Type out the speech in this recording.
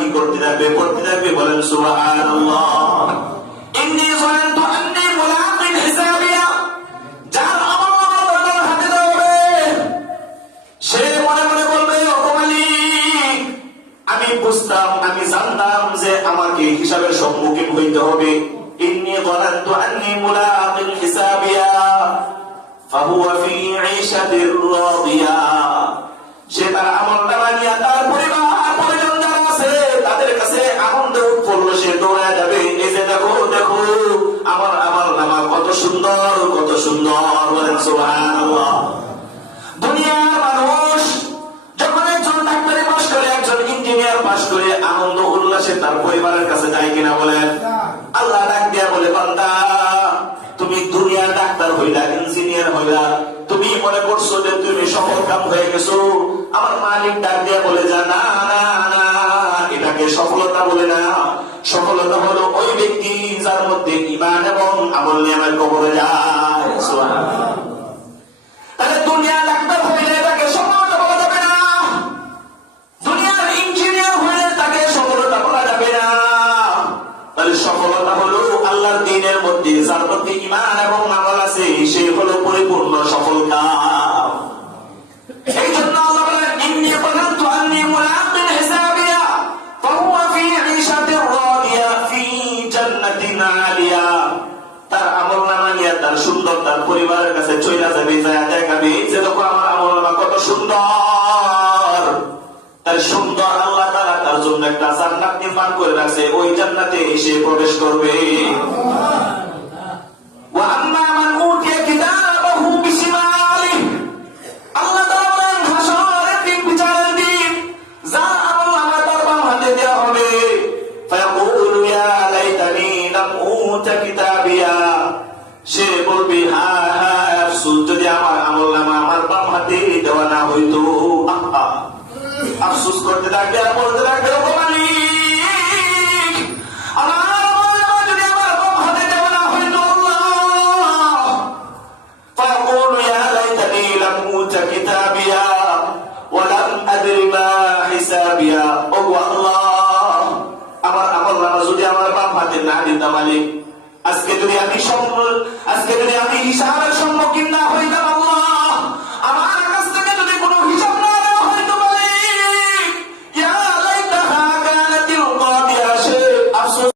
কি করতে থাকবে, পড়তে থাকবে, বলেন সুবহানাল্লাহ। ইন্নী যানানতু আন্নী মুলাকিন হিসাবিয়া, যার আমল হাতে দেবে সে মনে মনে বলবে, ও মালিক, আমি বুঝতাম, আমি জানতাম যে আমাকে হিসাবের সম্মুখীন হইতে হবে। ইন্নী যানানতু আন্নী মুলাকিন হিসাবিয়া ফাহুয়া ফি ঈশাতির রাদিয়া, সে তার আমলনামা নিয়ে তার পরিবার পরিজন যারা আছে তাদের কাছে আনন্দ উৎফুল্লাসে দৌড়ায় যাবে। এই যে দেখো দেখো আমার আমলনামা কত সুন্দর, কত সুন্দর, বলেন সুবহানাল্লাহ। দুনিয়ার মানুষ যখন একজন ডাক্তারি পাশ করে, একজন ইঞ্জিনিয়ার পাশ করে আনন্দ উল্লাসে তার পরিবারের কাছে যায় কিনা বলেন? আল্লাহ ডাক দিয়া বলে, বান্দা তুমি দুনিয়ার ডাক্তার হইলা, ইঞ্জিনিয়ার হইলা, তুমি মনে করছো যে তুমি সফল কাম হয়ে গেছো। আমার মালিক ডাক দিয়া বলে, যা না না না, এটাকে সফলতা বলে না। সফলতা হলো ওই ব্যক্তি যার মধ্যে ঈমান এবং আমল নিয়ে আমার কবরে যায়। সুবহানাল্লাহ। তাহলে দুনিয়ার ডাক্তার হইলে তাকে সফলতা বলা যাবে না, দুনিয়ার ইঞ্জিনিয়ার হইলে তাকে সফলতা বলা যাবে না। তাহলে সফলতা হলো আল্লাহর দ্বীনের মধ্যে যার মধ্যে ঈমান এবং আমল আছে, সে হলো পরিপূর্ণ সফল কাম। এই জন্য আল্লাহ বলেন, ইন্নী যানানতু আন্নী মুলাকিন হিসাবিয়া ফাহুয়া ফি ঈশাতির রাদিয়া ফি জান্নাতিন আলিয়া। তার আমলনামা নিয়ে তার সুন্দর তার পরিবারের কাছে চইলা যাবে, যায় দেখাবে যে দেখো আমার আমলনামা কত সুন্দর। তার সুন্দর আল্লাহ তাআলা তার জন্য একটা জান্নাত নির্মাণ করে রাখছে, ওই জান্নাতে এসে প্রবেশ করবে। ওয়া আম্মা মান উতিয়া কিতাবাহু বিশিমালিহি, আল্লাহ তাআলা বলেন হাসরের দিন, বিচারের দিন, যার আমলনামা তার বাম হাতে দেওয়া হবে। ফায়াকুলু ইয়া লাইতানি লাম উতা কিতাবিয়া, সে বলবে হায় হায় আফসোস, যদি আমার আমলনামা আমার বাম হাতে দেওয়া না হইতো। আফসোস করতে থাকবে আর বলতে থাকবে, ও মালিক, আমার আমলনামা যদি আমার বাম হাতে দেওয়া না হইতো। আল্লাহ ফায়াকুলু ইয়া লাইতানি লাম উতা কিতাবিয়া ওয়া লাম আদরি মা হিসাবিয়া, ও আল্লাহ, আমার আমলনামা যদি আমার বাম হাতে না দিতাম, মালিক, আজকে যদি আমি হিসাবের সম্মুখীন না হইতাম,